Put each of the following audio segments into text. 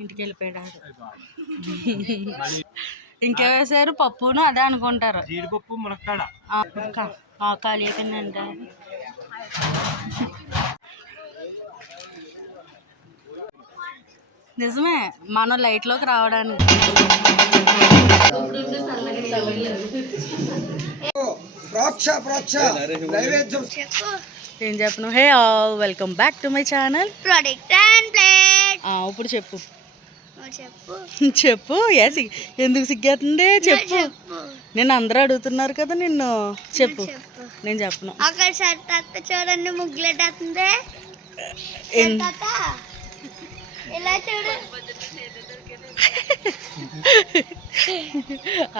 ఇంటికి వెళ్ళిపోయాడు. ఇంకే వేసారు పప్పును అదే అనుకుంటారు. జీడిపప్పు మునక్కాడ ఖాళీ అయిపోయిందంట. నిజమే, మనం లైట్లోకి రావడానికి. ఏం చెప్పను. Hey all, welcome back to my channel product and plate. ఇప్పుడు చెప్పు చెప్పు. ఎందుకు సిగ్గేస్తుంది చెప్పు. నేను అందరూ అడుగుతున్నారు కదా నిన్ను. చెప్పు. నేను చెప్పను. అక్కడ సరితక్క చూడండి ముగ్గులెట్టేస్తుంది. ఇలా చూడు.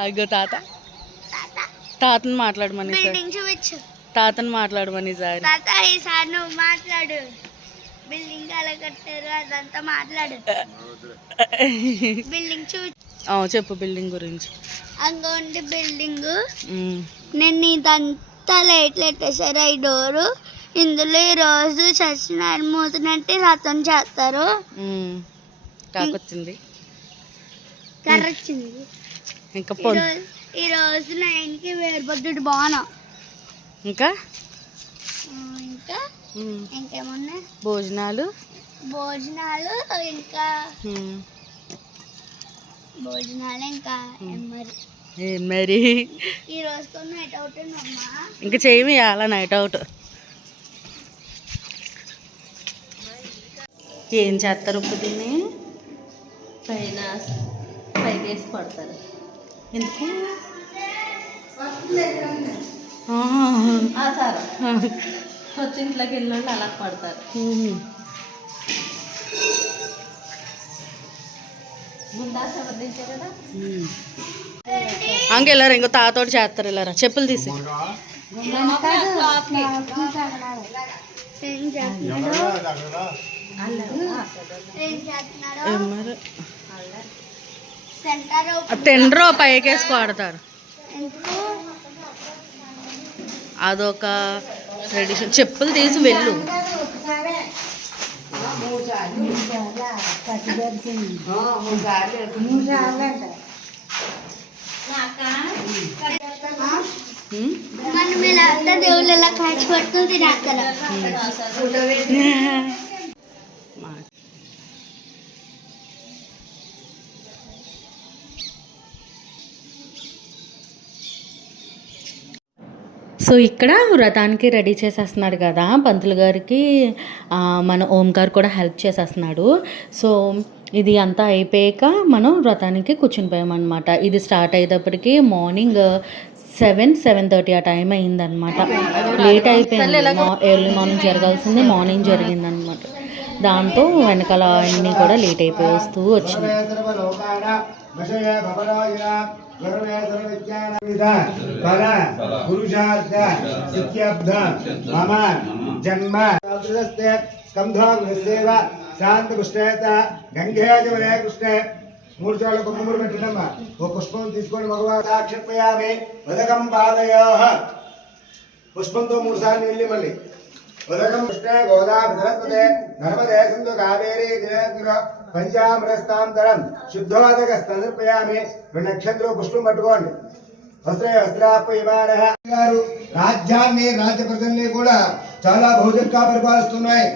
అగ్గో తాతను మాట్లాడమని చూపించు. తాతను మాట్లాడమని ఈసారి. తాత ఈసారి నువ్వు మాట్లాడు. బిల్డింగ్ అలా కట్టారు అదంతా మాట్లాడు. బిల్డింగ్ చెప్పు. బిల్డింగ్ గురించి. అంగోండి బిల్డింగ్. నేను ఇదంతా లైట్లు పెట్టేశారు. ఈ డోరు. ఇందులో ఈ రోజు సత్యనారాయణ మూతనంటే రథం చేస్తారు. కాకొచ్చింది, కర్ర వచ్చింది. ఇంకా ఈ రోజు 9కి వేరుబద్దుడు బాగా. ఇంకా ఇంకేమున్నాయి? భోజనాలు ఇంకా మరి ఈ రోజు నైట్ అవుట్ అమ్మా. ఇంకా చేయమి అలా నైట్ అవుట్. ఏం చేస్తారు ఇప్పుడు దీన్ని? పైకేసి పడతారు. ఎందుకు? కొత్త ఇంట్లోకి వెళ్ళిన అలా పడతారు. వెళ్ళారా? ఇంకో తాతోటి చేస్తారు. వెళ్ళారా? చెప్పులు తీసి. తిండ్రో పైకేసి కొడతారు. అదొక ట్రెడిషన్. చెప్పులు తీసి వెళ్ళు. మనం ఇలా దేవుళ్ళు ఇలా కాచి పడుతుంది తినేస్తారు. సో ఇక్కడ వ్రతానికి రెడీ చేసేస్తున్నాడు కదా పంతులు గారికి. మన ఓంకార్ కూడా హెల్ప్ చేసేస్తున్నాడు. సో ఇది అంతా అయిపోయాక మనం వ్రతానికి కూర్చుని పోయామన్నమాట. ఇది స్టార్ట్ అయ్యేటప్పటికి మార్నింగ్ 7-7:30 ఆ టైం అయిందనమాట. లేట్ అయిపోయింది. ఎర్లీ మార్నింగ్ జరగాల్సింది మార్నింగ్ జరిగిందనమాట. దాంతో వెనకాల అన్నీ కూడా లేట్ అయిపోయి వస్తూ వచ్చింది. మూడు చోట్ల కుమ్మూరు పెట్టినమ్మా. ఓ పుష్పం తీసుకొని మగవారు సాక్షిపోయామి ఉదకం పాదయో. పుష్పంతో 3 సార్లు వెళ్ళి మళ్ళీ ఉదకం కృష్ణ గోదావరి సరస్వతే నర్మదే సింధు కావేరీ జలేంద్ర పంచామృతాంతరం శుద్ధోదక సమర్పయామి. 2 నక్షత్రం పుష్పం పట్టుకోండి. వస్త్రాపయమాన గారు రాజ్యాన్ని రాజ్య ప్రజల్ని కూడా చాలా బహుజంగా పరిపాలిస్తున్నాయి.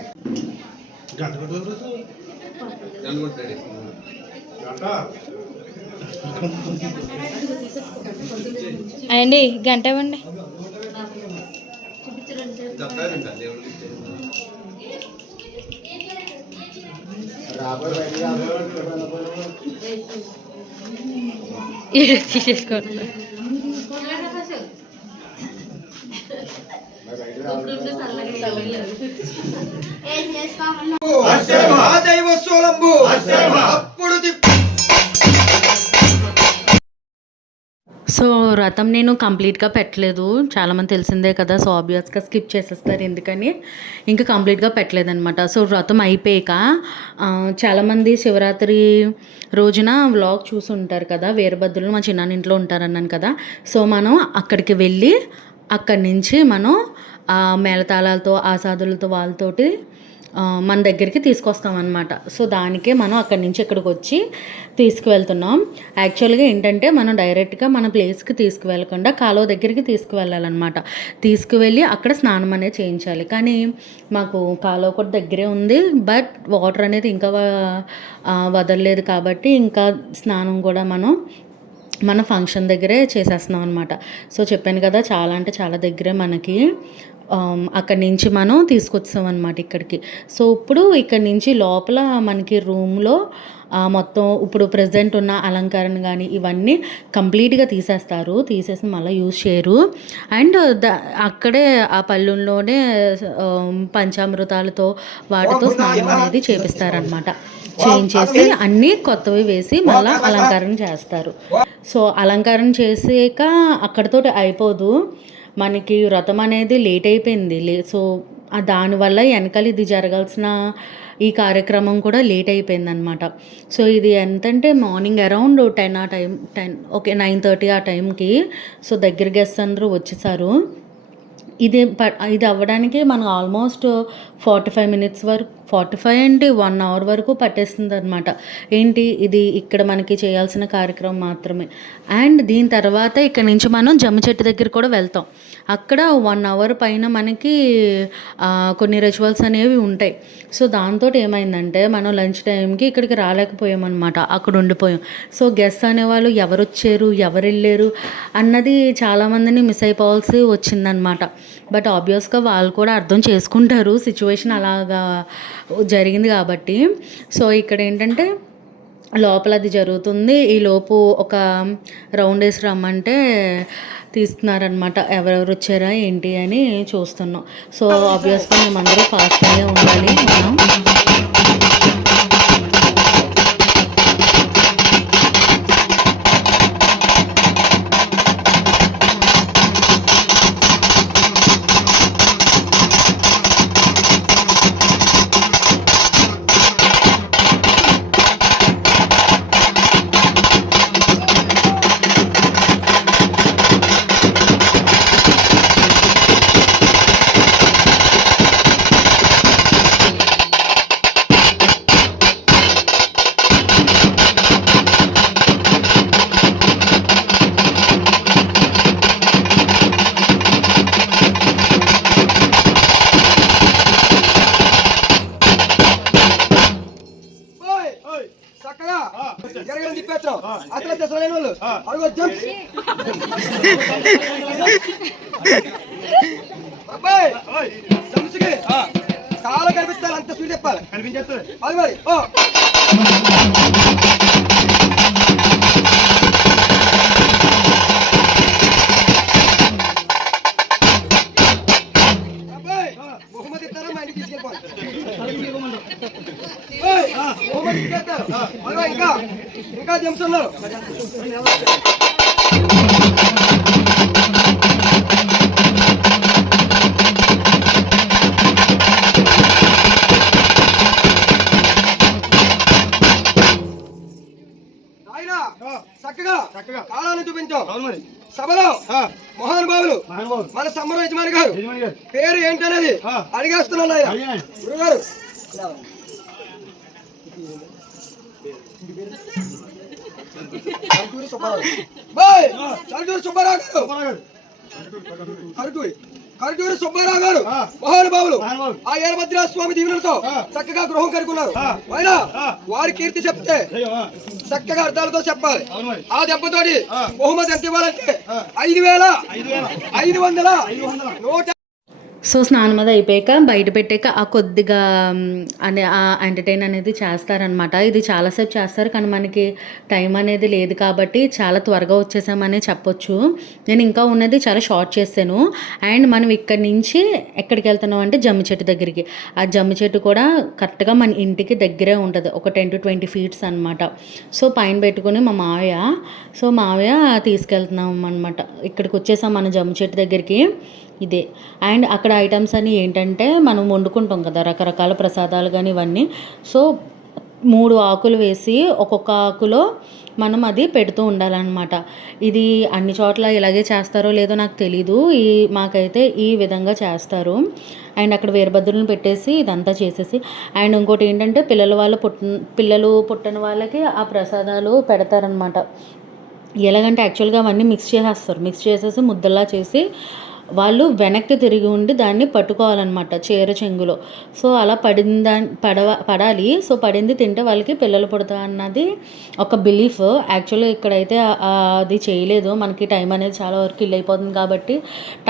అండి గంట ఇవ్వండి. తీసేసుకోండి. సో వ్రతం నేను కంప్లీట్గా పెట్టలేదు. చాలామంది తెలిసిందే కదా. సో ఆబ్వియస్గా స్కిప్ చేసేస్తారు. ఎందుకని ఇంకా కంప్లీట్గా పెట్టలేదనమాట. సో వ్రతం అయిపోయాక చాలామంది శివరాత్రి రోజున వ్లాగ్ చూసి ఉంటారు కదా. వీరభద్రులు మా చిన్నాన్న ఇంట్లో ఉంటారన్నాను కదా. సో మనం అక్కడికి వెళ్ళి అక్కడి నుంచి మనం మేళతాళాలతో ఆసాదులతో వాళ్ళతోటి మన దగ్గరికి తీసుకొస్తామన్నమాట. సో దానికే మనం అక్కడి నుంచి ఇక్కడికి వచ్చి తీసుకువెళ్తున్నాం. యాక్చువల్గా ఏంటంటే మనం డైరెక్ట్గా మన ప్లేస్కి తీసుకువెళ్ళకుండా కాలువ దగ్గరికి తీసుకువెళ్ళాలన్నమాట. తీసుకువెళ్ళి అక్కడ స్నానం అనేది చేయించాలి. కానీ మాకు కాలువ కూడా దగ్గరే ఉంది, బట్ వాటర్ అనేది ఇంకా వదలలేదు కాబట్టి ఇంకా స్నానం కూడా మన ఫంక్షన్ దగ్గరే చేసేస్తున్నాం అనమాట. సో చెప్పాను కదా, చాలా అంటే చాలా దగ్గరే మనకి. అక్కడి నుంచి మనం తీసుకొచ్చాం అనమాట ఇక్కడికి. సో ఇప్పుడు ఇక్కడి నుంచి లోపల మనకి రూమ్లో మొత్తం ఇప్పుడు ప్రజెంట్ ఉన్న అలంకరణ కానీ ఇవన్నీ కంప్లీట్గా తీసేస్తారు. తీసేసి మళ్ళీ యూజ్ చేయరు. అండ్ అక్కడే ఆ పళ్ళుల్లోనే పంచామృతాలతో వాటితో స్నానం అనేది చేపిస్తారనమాట. చేయించేసి అన్నీ కొత్తవి వేసి మళ్ళీ అలంకరణ చేస్తారు. సో అలంకరణ చేసాక అక్కడితోటి అయిపోదు, మనకి వ్రతం అనేది లేట్ అయిపోయింది. సో దానివల్ల వెనకాల ఇది జరగాల్సిన ఈ కార్యక్రమం కూడా లేట్ అయిపోయిందనమాట. సో ఇది ఎంతంటే మార్నింగ్ అరౌండ్ 9:30 ఆ టైంకి సో దగ్గర గెస్ట్ అందరూ వచ్చేసారు. ఇది అవ్వడానికి మనకు ఆల్మోస్ట్ 45 మినిట్స్ వరకు 45 అండ్ 1 అవర్ వరకు పట్టేస్తుంది అనమాట. ఏంటి ఇది ఇక్కడ మనకి చేయాల్సిన కార్యక్రమం మాత్రమే. అండ్ దీని తర్వాత ఇక్కడ నుంచి మనం జమ్మి చెట్టు దగ్గర కూడా వెళ్తాం. అక్కడ 1 అవర్ పైన మనకి కొన్ని రిచువల్స్ అనేవి ఉంటాయి. సో దాంతో ఏమైందంటే మనం లంచ్ టైంకి ఇక్కడికి రాలేకపోయామన్నమాట, అక్కడ ఉండిపోయాం. సో గెస్ట్ అనేవాళ్ళు ఎవరు వచ్చారు ఎవరు వెళ్ళారు అన్నది చాలామందిని మిస్ అయిపోవాల్సి వచ్చిందనమాట. బట్ ఆబ్వియస్గా వాళ్ళు కూడా అర్థం చేసుకుంటారు, సిచ్యువేషన్ అలాగా జరిగింది కాబట్టి. సో ఇక్కడ ఏంటంటే లోపల అది జరుగుతుంది. ఈ లోపు ఒక రౌండ్ వేసి రమ్మంటే తీస్తున్నారనమాట, ఎవరెవరు వచ్చారా ఏంటి అని చూస్తున్నాం. సో ఆబ్వియస్గా మేమందరూ ఫాస్ట్గానే ఉండాలి. మనం చాలా కనిపిస్తారు, అంత స్వీట్ చెప్పాలి కనిపించేస్తుంది అది మరి. బహుమతి ఇస్తారా మా ఇంటికి తీసుకెళ్ళిపోవాలి. బహుమతి ఇస్తారు. ఇంకా జమ్స్ ఉన్నారు. చక్కగా కాలాన్ని చూపించాం. సభలో మహానుభావులు మన సమ్మర యజమాని గారు పేరు ఏంటనేది అడిగేస్తున్నాను. గురుగారు చల్టూరి సుబ్బారావు గారు, కరుటూరి సుబ్బారావు గారు మహానుభావులు ఆ వీరభద్ర స్వామి దీవెనలతో చక్కగా గృహం కనుక్కున్నారు. అయినా వారి కీర్తి చెప్తే చక్కగా అర్థాలతో చెప్పాలి. ఆ దెబ్బతోటి బహుమతి ఎంత ఇవ్వాలంటే 5,500 సో స్నానం అది అయిపోయాక బయట పెట్టాక ఆ కొద్దిగా ఆ ఎంటర్టైన్ అనేది చేస్తారనమాట. ఇది చాలాసేపు చేస్తారు, కానీ మనకి టైం అనేది లేదు కాబట్టి చాలా త్వరగా వచ్చేసామని చెప్పొచ్చు. నేను ఇంకా ఉన్నది చాలా షార్ట్ చేశాను. అండ్ మనం ఇక్కడి నుంచి ఎక్కడికి వెళ్తున్నాం అంటే జమ్మి చెట్టు దగ్గరికి. ఆ జమ్మి చెట్టు కూడా కరెక్ట్గా మన ఇంటికి దగ్గరే ఉంటుంది, ఒక 10 to 20 feet అనమాట. సో పైన పెట్టుకుని మా మావయ్య తీసుకెళ్తున్నాం అనమాట. ఇక్కడికి వచ్చేసాం మన జమ్మి చెట్టు దగ్గరికి. ఇదే. అండ్ అక్కడ ఐటమ్స్ అని ఏంటంటే మనం వండుకుంటాం కదా రకరకాల ప్రసాదాలు కానీ ఇవన్నీ. సో 3 ఆకులు వేసి ఒక్కొక్క ఆకులో మనం అది పెడుతూ ఉండాలన్నమాట. ఇది అన్ని చోట్ల ఇలాగే చేస్తారో లేదో నాకు తెలీదు, మాకైతే ఈ విధంగా చేస్తారు. అండ్ అక్కడ వీరభద్రులను పెట్టేసి ఇదంతా చేసేసి, అండ్ ఇంకోటి ఏంటంటే పిల్లలు పుట్టిన వాళ్ళకి ఆ ప్రసాదాలు పెడతారనమాట. ఎలాగంటే యాక్చువల్గా అవన్నీ మిక్స్ చేసేసి ముద్దలా చేసి వాళ్ళు వెనక్కి తిరిగి ఉండి దాన్ని పట్టుకోవాలన్నమాట చీర చెంగులో. సో అలా పడాలి. సో పడింది తింటే వాళ్ళకి పిల్లలు పుడతారు అన్నది ఒక బిలీఫ్. యాక్చువల్గా ఇక్కడైతే అది చేయలేదు, మనకి టైం అనేది చాలా వరకు ఇల్లు అయిపోతుంది కాబట్టి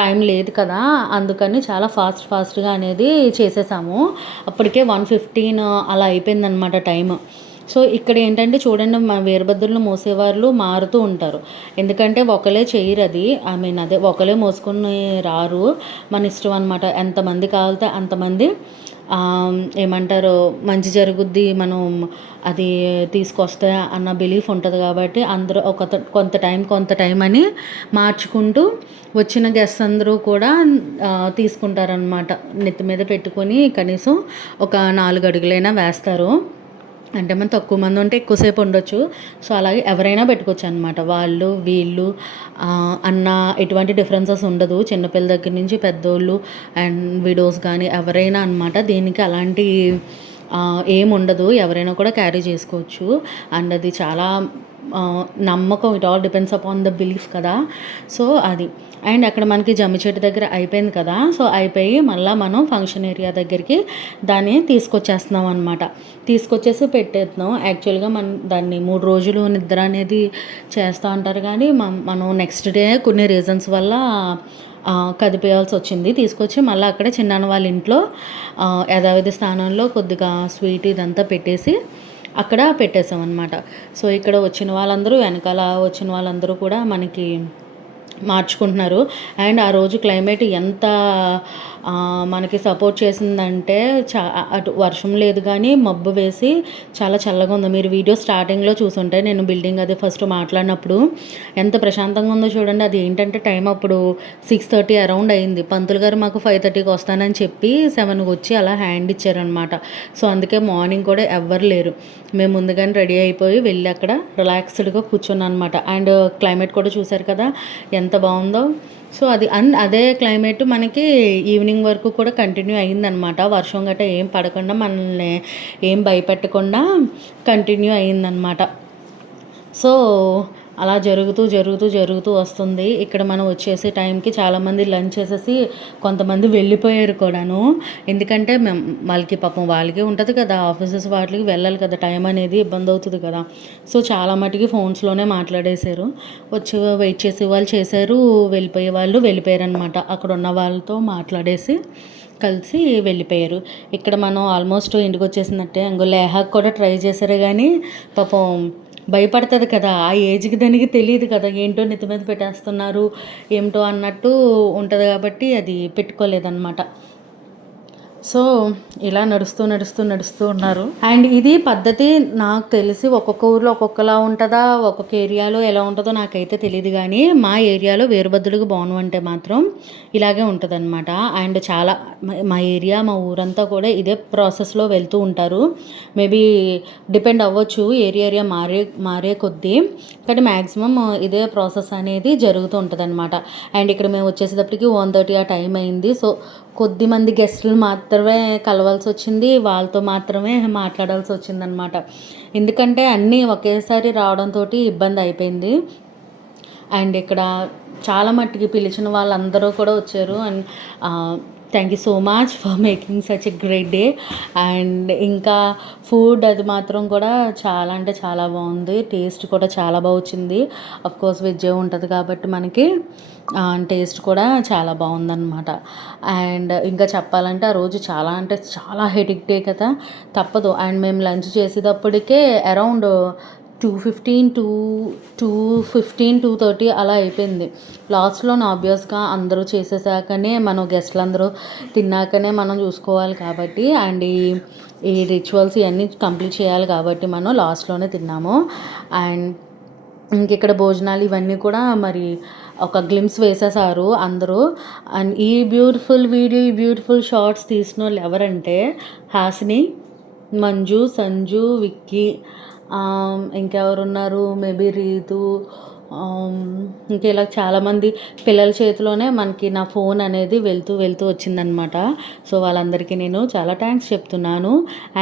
టైం లేదు కదా, అందుకని చాలా ఫాస్ట్గా అనేది చేసేసాము. అప్పటికే 1:15 అలా అయిపోయిందనమాట టైం. సో ఇక్కడ ఏంటంటే చూడండి, మా వీరభద్రులు మోసేవాళ్ళు మారుతూ ఉంటారు. ఎందుకంటే ఒకలే చేయరు అది, అదే ఒకలే మోసుకొని రారు, మన ఇష్టం అనమాట. ఎంతమంది కావాలితే అంతమంది ఏమంటారు మంచి జరుగుద్ది, మనం అది తీసుకొస్తే అన్న బిలీఫ్ ఉంటుంది కాబట్టి అందరూ కొంత టైం అని మార్చుకుంటూ వచ్చిన గెస్ట్ అందరూ కూడా తీసుకుంటారనమాట. నెత్తి మీద పెట్టుకొని కనీసం ఒక 4 అడుగులైనా వేస్తారు. అంటే మనం తక్కువ మంది ఉంటే ఎక్కువసేపు ఉండొచ్చు. సో అలాగే ఎవరైనా పెట్టుకోవచ్చు అనమాట, వాళ్ళు వీళ్ళు అన్న ఎటువంటి డిఫరెన్సెస్ ఉండదు. చిన్నపిల్ల దగ్గర నుంచి పెద్దోళ్ళు అండ్ విడోస్ కానీ ఎవరైనా అనమాట. దీనికి అలాంటి ఏముండదు, ఎవరైనా కూడా క్యారీ చేసుకోవచ్చు. అండ్ అది చాలా నమ్మకం, it all depends upon the belief కదా. సో అది. అండ్ అక్కడ మనకి జమ్మి చెట్టు దగ్గర అయిపోయింది కదా. సో అయిపోయి మళ్ళీ మనం ఫంక్షన్ ఏరియా దగ్గరికి దాన్ని తీసుకొచ్చేస్తున్నాం అనమాట. తీసుకొచ్చేసి పెట్టేస్తున్నాం. యాక్చువల్గా దాన్ని 3 రోజులు నిద్ర అనేది చేస్తూ ఉంటారు, కానీ మనం నెక్స్ట్ డే కొన్ని రీజన్స్ వల్ల కదిపేయాల్సి వచ్చింది. తీసుకొచ్చి మళ్ళీ అక్కడ చిన్నాన్న వాళ్ళ ఇంట్లో యథావిధి స్థానంలో కొద్దిగా స్వీట్ ఇదంతా పెట్టేసి అక్కడ పెట్టేసాం అనమాట. సో ఇక్కడ వచ్చిన వాళ్ళందరూ, వెనకాల వచ్చిన వాళ్ళందరూ కూడా మనకి మార్చుకుంటున్నారు. అండ్ ఆ రోజు క్లైమేట్ ఎంత మనకి సపోర్ట్ చేసిందంటే అటు వర్షం లేదు కానీ మబ్బు వేసి చాలా చల్లగా ఉంది. మీరు వీడియో స్టార్టింగ్లో చూసుంటే నేను బిల్డింగ్ అది ఫస్ట్ మాట్లాడినప్పుడు ఎంత ప్రశాంతంగా ఉందో చూడండి. అది ఏంటంటే టైం అప్పుడు 6:30 అరౌండ్ అయింది. పంతులు గారు మాకు 5:30కి వస్తానని చెప్పి 7కి వచ్చి అలా హ్యాండ్ ఇచ్చారనమాట. సో అందుకే మార్నింగ్ కూడా ఎవ్వరు లేరు. మేము ముందుగానే రెడీ అయిపోయి వెళ్ళి అక్కడ రిలాక్స్డ్గా కూర్చున్నాను అనమాట. అండ్ క్లైమేట్ కూడా చూశారు కదా ఎంత బాగుందో. సో అదే క్లైమేట్ మనకి ఈవినింగ్ వరకు కూడా కంటిన్యూ అయ్యిందనమాట. వర్షం గట్రా ఏం పడకుండా, మనల్ని ఏం భయపెట్టకుండా కంటిన్యూ అయ్యిందనమాట. సో అలా జరుగుతూ వస్తుంది. ఇక్కడ మనం వచ్చేసే టైంకి చాలామంది లంచ్ చేసేసి కొంతమంది వెళ్ళిపోయారు కూడాను. ఎందుకంటే వాళ్ళకి పాపం వాళ్ళకి ఉంటుంది కదా, ఆఫీసెస్ వాటికి వెళ్ళాలి కదా, టైం అనేది ఇబ్బంది అవుతుంది కదా. సో చాలా మటుకి ఫోన్స్లోనే మాట్లాడేశారు. వచ్చి వెయిట్ చేసే వాళ్ళు చేశారు, వెళ్ళిపోయే వాళ్ళు వెళ్ళిపోయారు అనమాట. అక్కడ ఉన్న వాళ్ళతో మాట్లాడేసి కలిసి వెళ్ళిపోయారు. ఇక్కడ మనం ఆల్మోస్ట్ ఇంటికి వచ్చేసినట్టే. ఇంకో లేహాకు కూడా ట్రై చేశారు కానీ పాపం భయపడుతుంది కదా, ఆ ఏజ్కి దానికి తెలియదు కదా, ఏంటో నెత్తి మీద పెట్టేస్తున్నారు ఏమిటో అన్నట్టు ఉంటుంది కాబట్టి అది పెట్టుకోలేదన్నమాట. సో ఇలా నడుస్తూ ఉన్నారు. అండ్ ఇది పద్ధతి నాకు తెలిసి ఒక్కొక్క ఊర్లో ఒక్కొక్కలా ఉంటుందా, ఒక్కొక్క ఏరియాలో ఎలా ఉంటుందో నాకైతే తెలియదు, కానీ మా ఏరియాలో వీరభద్రుడికి బోనం అంటే మాత్రం ఇలాగే ఉంటుంది అనమాట. అండ్ చాలా మా మా ఊరంతా కూడా ఇదే ప్రాసెస్లో వెళ్తూ ఉంటారు. మేబీ డిపెండ్ అవ్వచ్చు ఏరియా మారే కొద్దీ, కానీ మ్యాక్సిమం ఇదే ప్రాసెస్ అనేది జరుగుతూ ఉంటుంది అనమాట. అండ్ ఇక్కడ మేము వచ్చేసేటప్పటికి 1:30 ఆ టైం అయింది. సో కొద్ది మంది గెస్టులు మాత్రమే కలవాల్సి వచ్చింది, వాళ్ళతో మాత్రమే మాట్లాడాల్సి వచ్చిందనమాట. ఎందుకంటే అన్నీ ఒకేసారి రావడంతో ఇబ్బంది అయిపోయింది. అండ్ ఇక్కడ చాలా మట్టుకి పిలిచిన వాళ్ళందరూ కూడా వచ్చారు. And thank you so much for making such a great day. And ఇంకా ఫుడ్ అది మాత్రం కూడా చాలా అంటే చాలా బాగుంది, టేస్ట్ కూడా చాలా బాగా వచ్చింది. అఫ్కోర్స్ వెజ్జే ఉంటుంది కాబట్టి మనకి టేస్ట్ కూడా చాలా బాగుందన్నమాట. అండ్ ఇంకా చెప్పాలంటే ఆ రోజు చాలా అంటే చాలా హెడిక్ డే కదా, తప్పదు. అండ్ మేము లంచ్ చేసేటప్పటికే అరౌండ్ 2:30 అలా అయిపోయింది. లాస్ట్లో ఆబ్వియస్గా అందరూ చేసేసాకనే మనం గెస్ట్లు అందరూ తిన్నాకనే మనం చూసుకోవాలి కాబట్టి, అండ్ ఈ రిచువల్స్ ఇవన్నీ కంప్లీట్ చేయాలి కాబట్టి మనం లాస్ట్లోనే తిన్నాము. అండ్ ఇంక ఇక్కడ భోజనాలు ఇవన్నీ కూడా మరి ఒక గ్లిమ్స్ వేసేసారు అందరూ. అండ్ ఈ బ్యూటిఫుల్ వీడియో, ఈ బ్యూటిఫుల్ షార్ట్స్ తీసిన వాళ్ళు ఎవరంటే హాసిని, మంజు, సంజు, విక్కీ ఇంకెవరున్నారు, మేబీ రీతు, ఇంకా ఇలా చాలామంది పిల్లల చేతిలోనే మనకి నా ఫోన్ అనేది వెళ్తూ వచ్చిందనమాట. సో వాళ్ళందరికీ నేను చాలా థ్యాంక్స్ చెప్తున్నాను.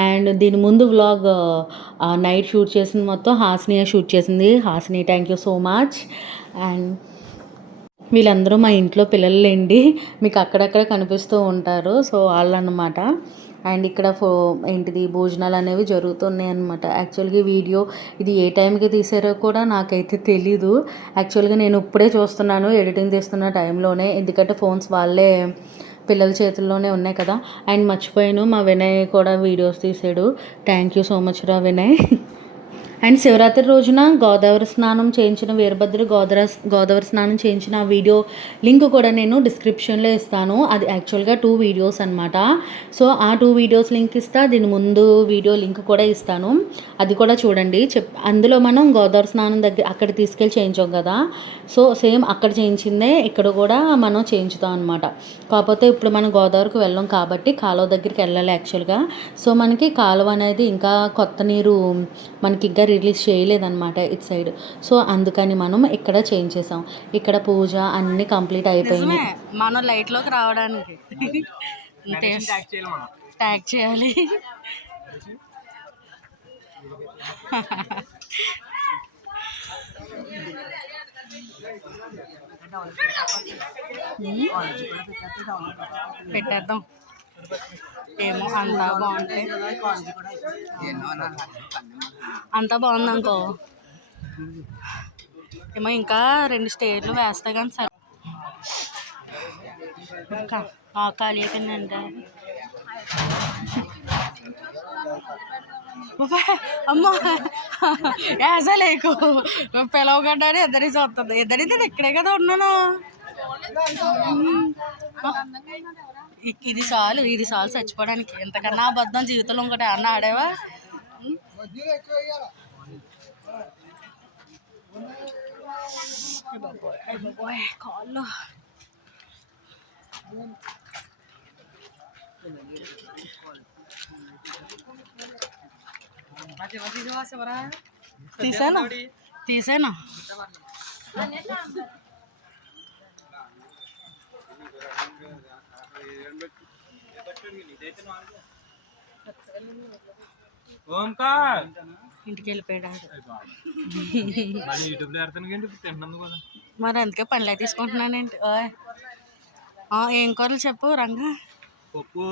అండ్ దీని ముందు వ్లాగ్ నైట్ షూట్ చేసింది మొత్తం హాసినియే షూట్ చేసింది. Hasini, thank you so much. And వీళ్ళందరూ మా ఇంట్లో పిల్లలండి, మీకు అక్కడక్కడ కనిపిస్తూ ఉంటారు. సో వాళ్ళన్నమాట. అండ్ ఇక్కడ ఏంటిది భోజనాలు అనేవి జరుగుతున్నాయి అనమాట. యాక్చువల్గా వీడియో ఇది ఏ టైంకి తీసారో కూడా నాకైతే తెలీదు. యాక్చువల్గా నేను ఇప్పుడే చూస్తున్నాను ఎడిటింగ్ తీస్తున్న టైంలోనే, ఎందుకంటే ఫోన్స్ వాళ్ళే పిల్లల చేతుల్లోనే ఉన్నాయి కదా. అండ్ మర్చిపోయాను, మా వినయ్ కూడా వీడియోస్ తీసాడు. థ్యాంక్ యూ సో మచ్ రా వినయ్. అండ్ శివరాత్రి రోజున గోదావరి స్నానం చేయించిన వీరభద్రుడు గోదావరి స్నానం చేయించిన వీడియో లింక్ కూడా నేను డిస్క్రిప్షన్లో ఇస్తాను. అది యాక్చువల్గా 2 వీడియోస్ అనమాట. సో ఆ 2 వీడియోస్ లింక్ ఇస్తా, దీని ముందు వీడియో లింక్ కూడా ఇస్తాను, అది కూడా చూడండి. అందులో మనం గోదావరి స్నానం దగ్గర అక్కడ తీసుకెళ్ళి చేయించాం కదా. సో సేమ్ అక్కడ చేయించిందే ఇక్కడ కూడా మనం చేయించుతాం అనమాట. కాకపోతే ఇప్పుడు మనం గోదావరికి వెళ్ళాం కాబట్టి కాలువ దగ్గరికి వెళ్ళాలి యాక్చువల్గా. సో మనకి కాలువ అనేది ఇంకా కొత్త నీరు మనకి ఇంకా రిలీజ్ చేయలేదన్నమాట ఇటు సైడ్. సో అందుకని మనం ఇక్కడ చేంజ్ చేసాం. ఇక్కడ పూజ అన్నీ కంప్లీట్ అయిపోయింది. మనం లైట్లోకి రావడానికి ట్యాగ్ చేయాలి. పెట్టేద్దాం. ఏమో అంతా బాగుంటాయి, అంతా బాగుంది అనుకో. ఏమో ఇంకా 2 స్టేర్లు వేస్తా కానీ సరే. ఖాళీ అయిపోయిందంటే అమ్మా వేసలేకు పిలవగడ్డాడు. ఇద్దరి చూస్తుంది, ఇద్దరిది ఇక్కడే కదా ఉన్నాను. ఇది చాలు చచ్చిపోవడానికి. ఇంతకన్నా అబద్ధం జీవితంలో ఇంకోటి అన్న ఆడేవా? కాళ్ళు తీసాను. ఇంటికి వెళ్ళిపోయాడు. మరి అందుకే పనిలో తీసుకుంటున్నానండి. ఏం కూరలు చెప్పు రంగా. పప్పు,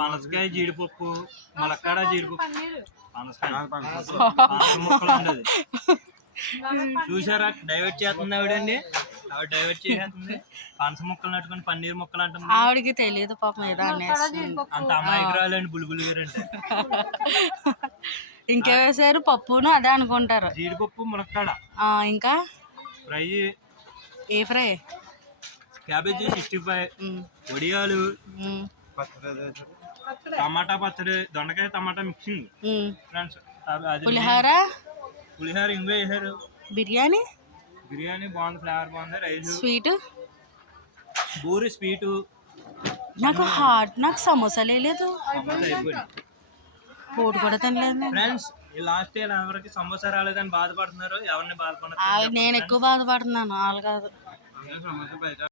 పనసకాయ, జీడిపప్పు, ములక్కాడ, జీడిపప్పు, చూసారా డైవర్ట్ చేస్తుంది ఆవిడండి. ఆవిడ డైవర్ట్ చేస్తుంది. పనస ముక్కలు నట్టుకుని పన్నీర్ ముక్కలు అంటుంది. ఆవిడకి తెలియదు పాపం ఏదో అంత అమాయకురాలండి బుల్బుల్ గారు అంటే. ఇంకే వేసారు పప్పును అదే అనుకుంటారు. జీడిపప్పు, ములక్కాడ, ఇంకా ఫ్రై. ఏ ఫ్రై? క్యాబేజీ 65, వడియాలు, టమాటా పచ్చడి, దొండకాయ టమాటా మిక్సింగ్ ఫ్రెండ్స్. పులిహోర ఇంగువ వేసారు. బిర్యానీ బాగుంది, ఫ్లేవర్ బాగుంది. రైస్, స్వీట్, బూరి స్వీటు. నాకు సమోసా లేదు, కోడి కూడా తినలేదు ఫ్రెండ్స్. ఈ లాస్ట్ ఇయర్ ఎవరికి సమోసా రాలేదని బాధపడుతున్నారు. ఎవరిని బాధపడుతున్నారు? నేను ఎక్కువ బాధపడుతున్నాను, వాళ్ళు కాదు.